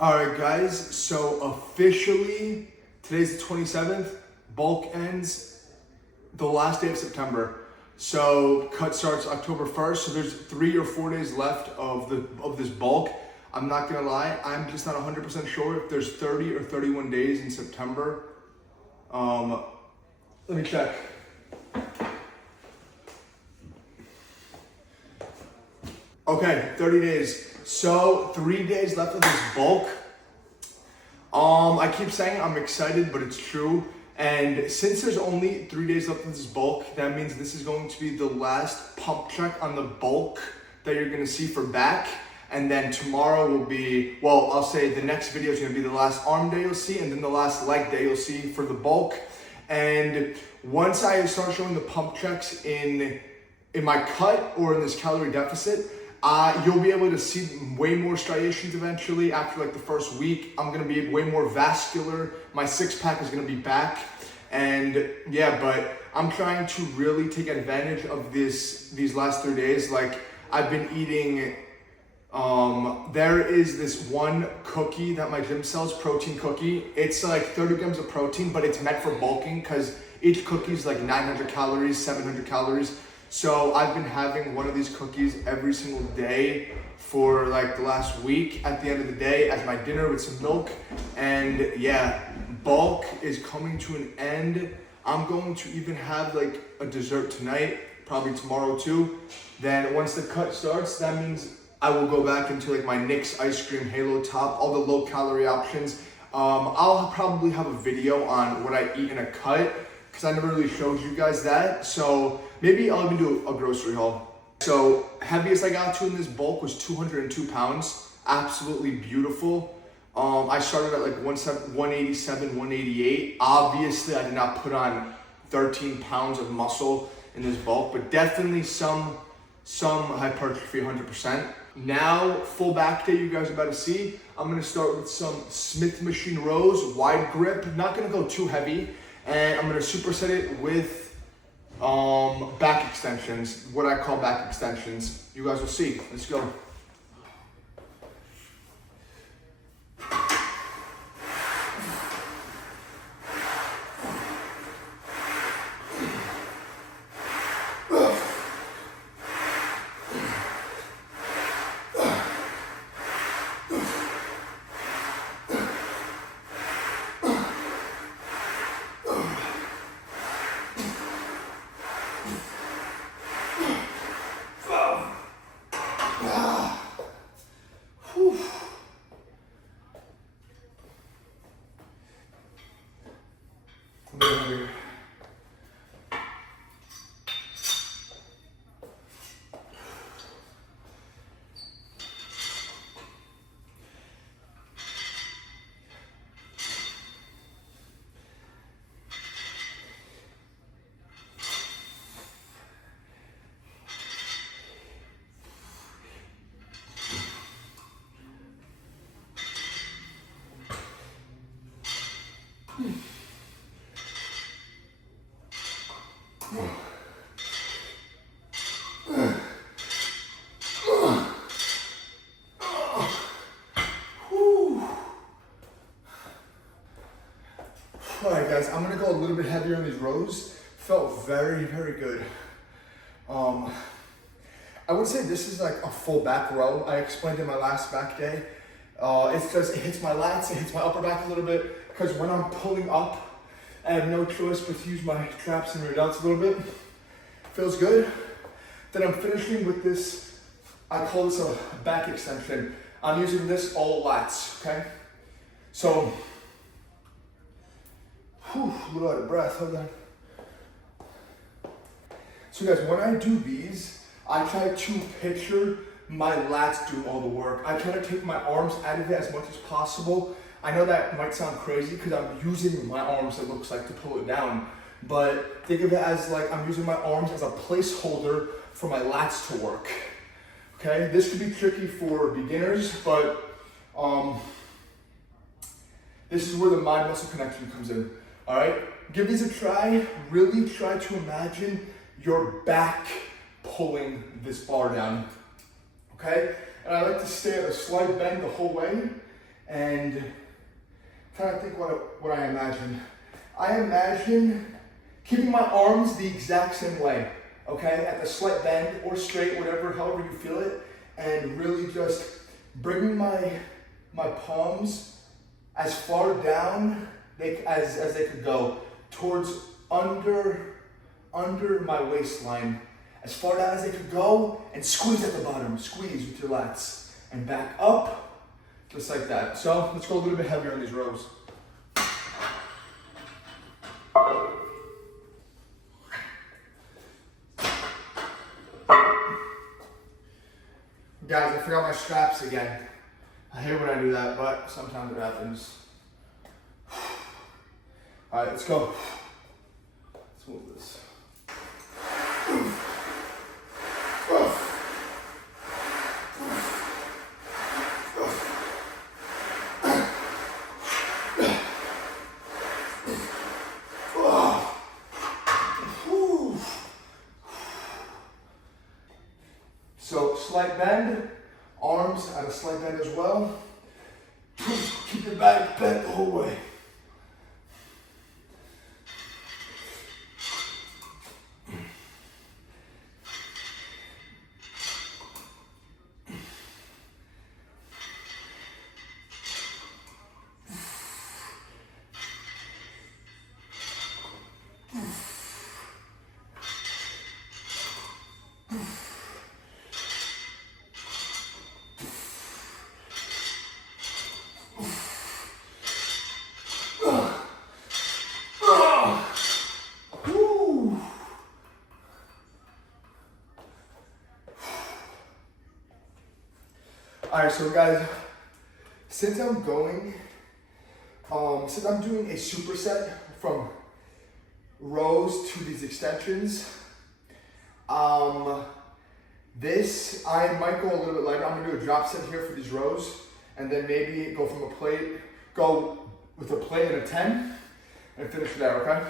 All right, guys, so officially, today's the 27th, bulk ends the last day of September. So cut starts October 1st, so there's 3 or 4 days left of this bulk. I'm not gonna lie, I'm just not 100% sure if there's 30 or 31 days in September. Let me check. Okay, 30 days. So 3 days left of this bulk. I keep saying I'm excited, but it's true. And since there's only 3 days left of this bulk, that means this is going to be the last pump check on the bulk that you're gonna see for back. And then tomorrow will be, well, I'll say the next video is gonna be the last arm day you'll see, and then the last leg day you'll see for the bulk. And once I start showing the pump checks in my cut or in this calorie deficit, you'll be able to see way more striations eventually after like the first week. I'm gonna be way more vascular. My 6-pack is gonna be back. And yeah, but I'm trying to really take advantage of these last 3 days. Like I've been eating, there is this one cookie that my gym sells, protein cookie. It's like 30 grams of protein, but it's meant for bulking because each cookie is like 900 calories, 700 calories. So I've been having one of these cookies every single day for like the last week at the end of the day as my dinner with some milk. And yeah, bulk is coming to an end. I'm going to even have like a dessert tonight, probably tomorrow too. Then once the cut starts, that means I will go back into like my Nick's ice cream halo top, all the low calorie options. I'll probably have a video on what I eat in a cut because I never really showed you guys that. So maybe I'll even do a grocery haul. So heaviest I got to in this bulk was 202 pounds. Absolutely beautiful. I started at like 187, 188. Obviously, I did not put on 13 pounds of muscle in this bulk, but definitely some hypertrophy, 100%. Now, full back day you guys are about to see. I'm gonna start with some Smith machine rows, wide grip. Not gonna go too heavy. And I'm gonna superset it with back extensions, what I call back extensions. You guys will see. Let's go. All right, guys, I'm gonna go a little bit heavier on these rows. Felt very, very good. I would say this is like a full back row. I explained in my last back day. It's because it hits my lats, it hits my upper back a little bit, because when I'm pulling up, I have no choice but to use my traps and rear delts a little bit. Feels good. Then I'm finishing with this, I call this a back extension. I'm using this all lats, okay? So, a little out of breath, hold on. So guys, when I do these, I try to picture my lats doing all the work. I try to take my arms out of it as much as possible. I know that might sound crazy because I'm using my arms, it looks like, to pull it down. But think of it as like I'm using my arms as a placeholder for my lats to work. Okay, this could be tricky for beginners, but this is where the mind-muscle connection comes in. All right, give these a try. Really try to imagine your back pulling this bar down, okay? And I like to stay at a slight bend the whole way. And trying to think what I imagine. I imagine keeping my arms the exact same way, okay? At the slight bend or straight, whatever, however you feel it, and really just bringing my palms as far down as they could go, towards under my waistline, as far down as they could go, and squeeze at the bottom, squeeze with your lats, and back up, just like that. So let's go a little bit heavier on these rows. Guys, I forgot my straps again. I hate when I do that, but sometimes it happens. All right, let's go. Let's move this. So slight bend, arms at a slight bend as well. Keep your back bent the whole way. All right, so guys, since I'm doing a superset from rows to these extensions, this, I might go a little bit lighter. I'm gonna do a drop set here for these rows, and then maybe go with a plate and a 10, and finish there, okay?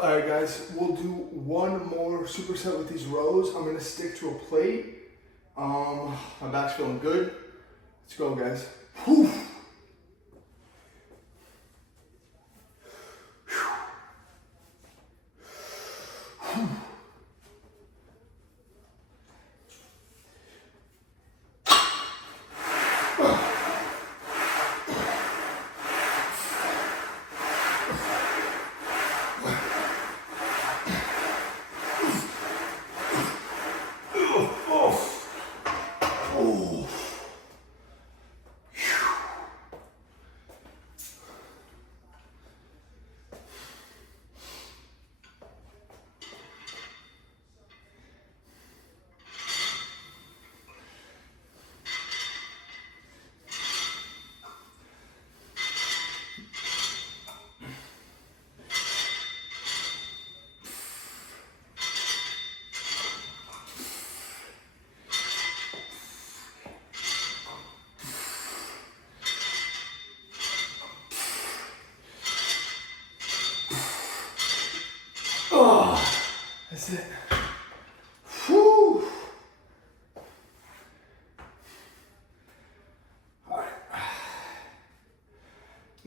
All right, guys, we'll do one more superset with these rows. I'm gonna stick to a plate. My back's feeling good. Let's go, guys. Whew.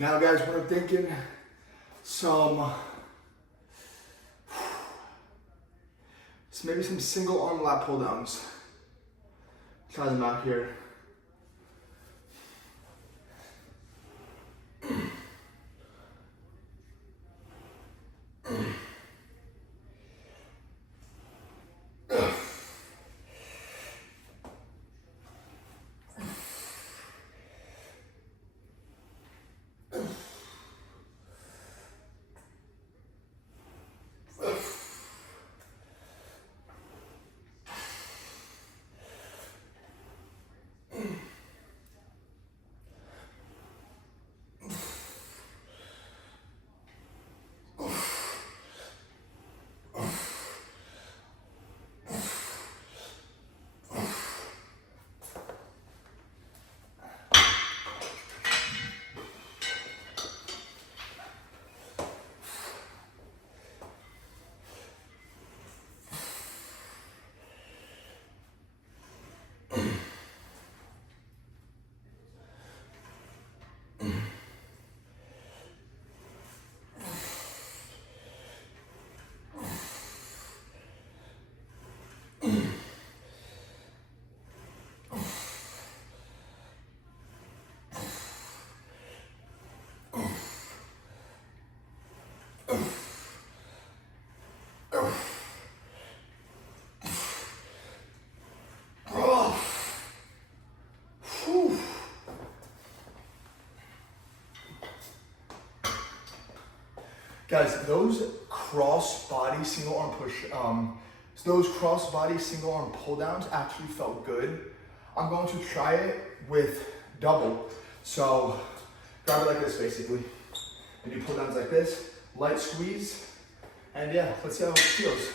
Now guys, what I'm thinking, maybe some single arm lat pull downs. Try them out here. Guys, those cross body single arm pull downs actually felt good. I'm going to try it with double. So grab it like this basically. And you pull downs like this, light squeeze, and yeah, let's see how it feels.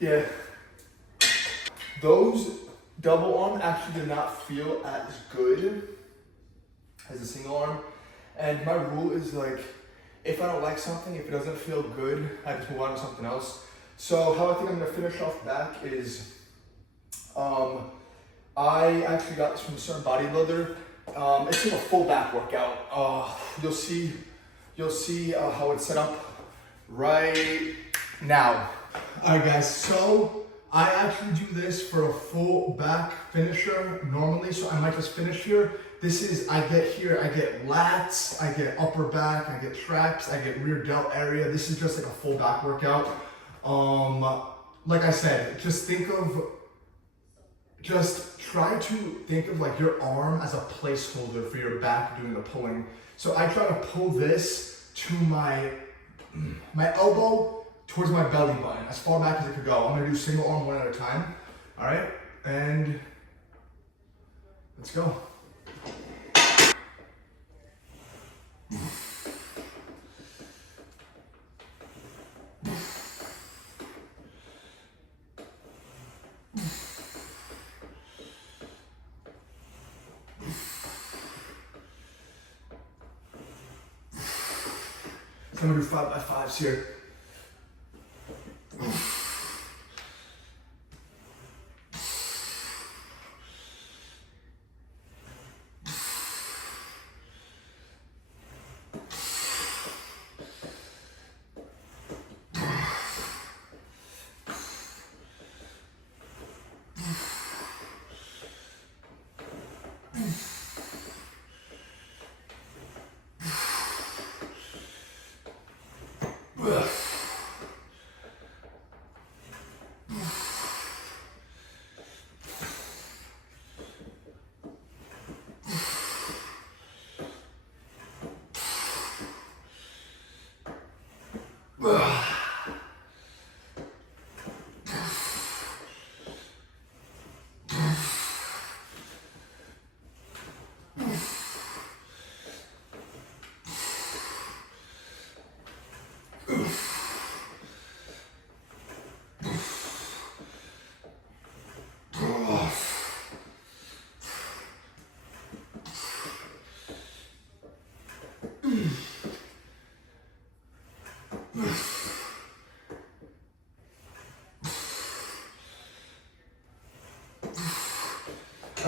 Yeah, those double arm actually did not feel as good as a single arm. And my rule is like, if I don't like something, if it doesn't feel good, I just move on to something else. So how I think I'm gonna finish off back is, I actually got this from a certain bodybuilder. It's like a full back workout. You'll see how it's set up right now. All right guys, so I actually do this for a full back finisher normally, so I might just finish here. This is, I get lats, I get upper back, I get traps, I get rear delt area. This is just like a full back workout. Like I said, just try to think of like your arm as a placeholder for your back doing the pulling. So I try to pull this to my elbow towards my belly button, as far back as it could go. I'm gonna do single arm one at a time. All right, and let's go. So I'm gonna do 5x5s here.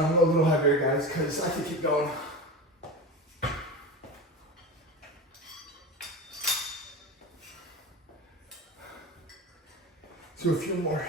I'm a little heavier, guys, because I can keep going. So a few more.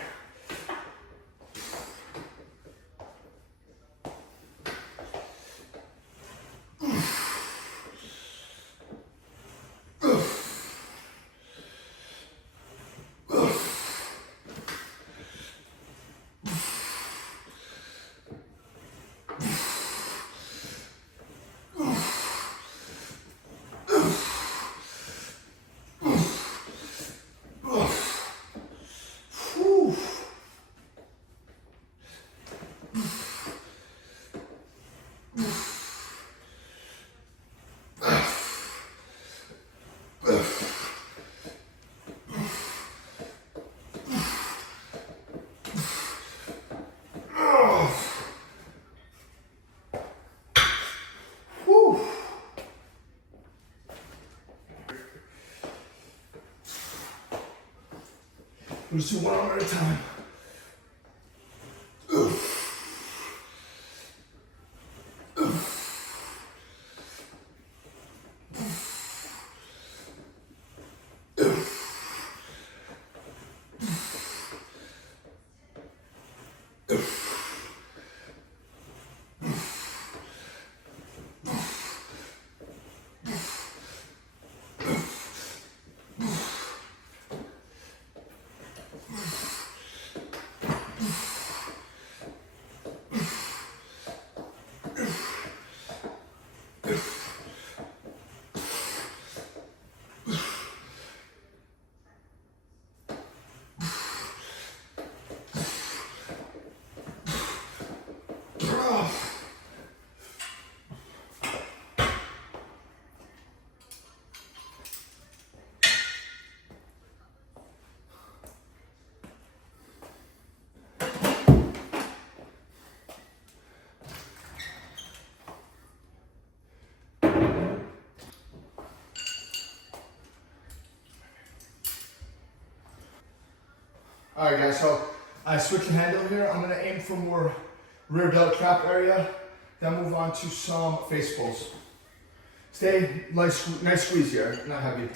We'll just do one arm at a time. All right, guys, so I switched the handle here. I'm gonna aim for more rear delt trap area, then move on to some face pulls. Stay nice squeeze here, not heavy.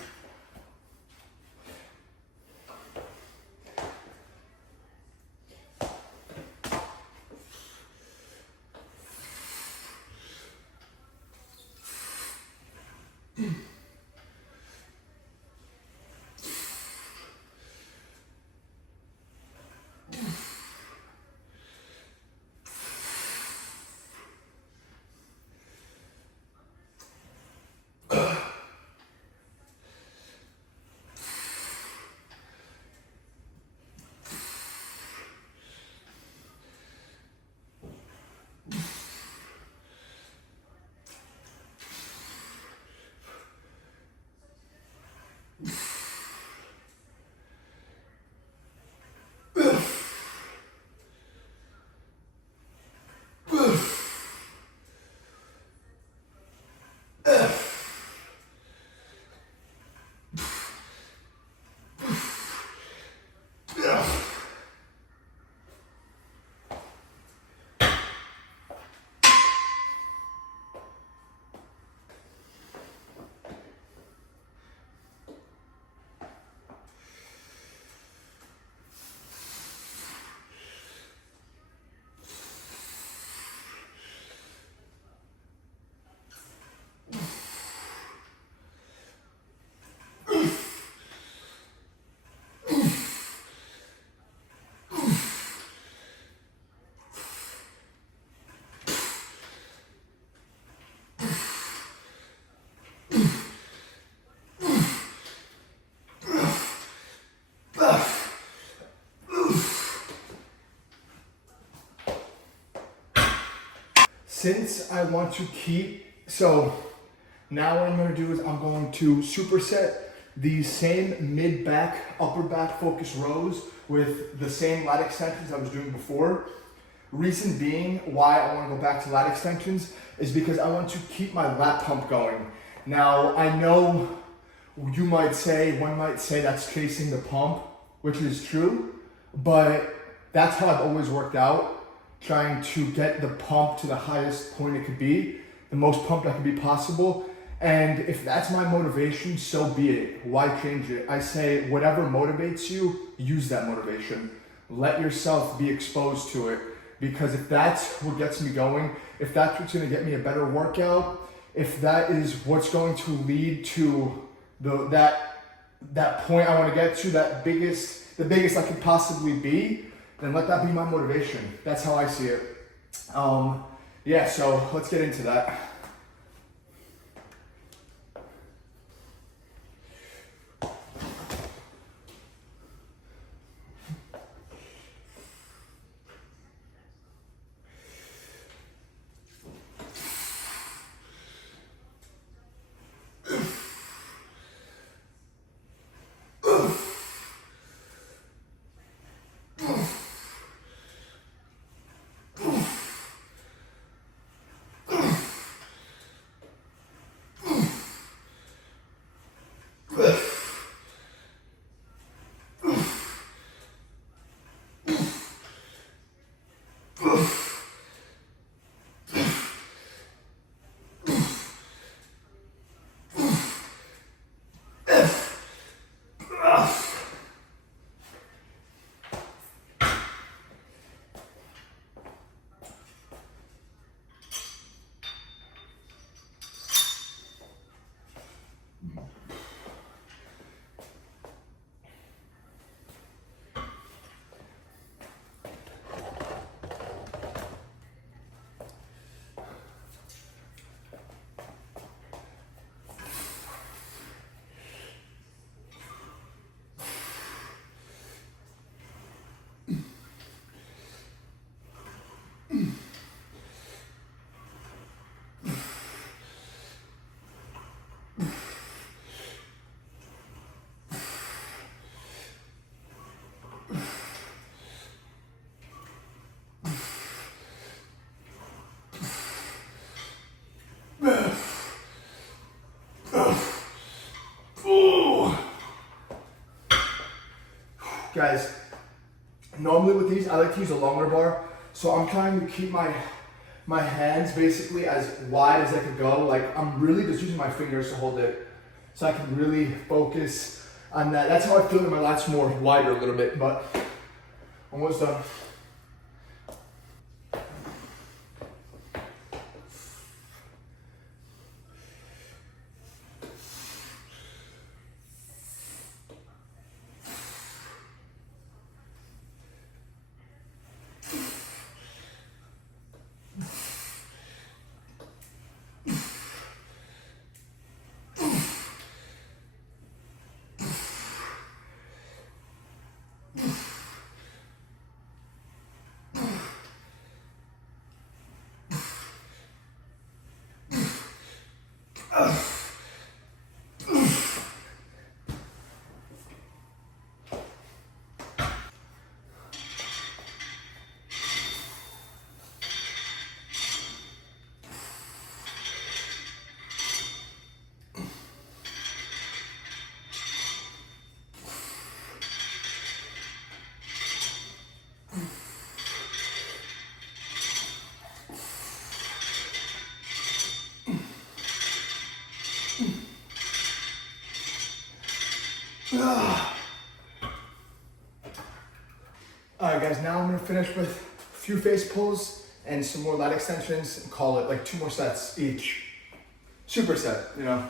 Since I want to keep, so now what I'm gonna do is I'm going to superset these same mid-back, upper back focus rows with the same lat extensions I was doing before. Reason being why I wanna go back to lat extensions is because I want to keep my lat pump going. Now, I know one might say that's chasing the pump, which is true, but that's how I've always worked out. trying to get the pump to the highest point it could be, the most pumped I could be possible. And if that's my motivation, so be it. Why change it? I say whatever motivates you, use that motivation. Let yourself be exposed to it, because if that's what gets me going, if that's what's gonna get me a better workout, if that is what's going to lead to that point I want to get to, the biggest I could possibly be, then let that be my motivation. That's how I see it. Yeah, so let's get into that. Guys, normally with these, I like to use a longer bar, so I'm trying to keep my hands basically as wide as I could go. Like, I'm really just using my fingers to hold it, so I can really focus on that. That's how I feel that my lats more wider a little bit, but almost done. Alright guys, now I'm gonna finish with a few face pulls and some more lat extensions and call it like 2 more sets each. Super set, you know.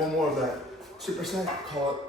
one more of that superset, call it.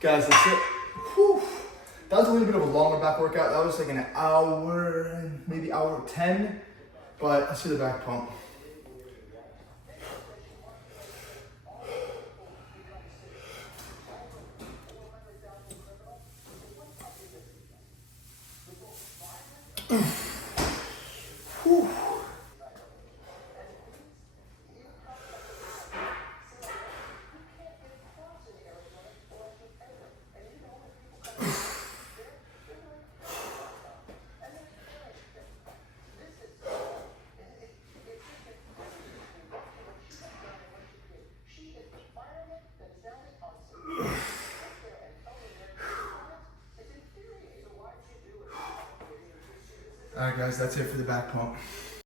Guys, that's it. Whew. That was a little bit of a longer back workout. That was like an hour, maybe hour 10. But let's do the back pump. Whew. All right, guys, that's it for the back pump.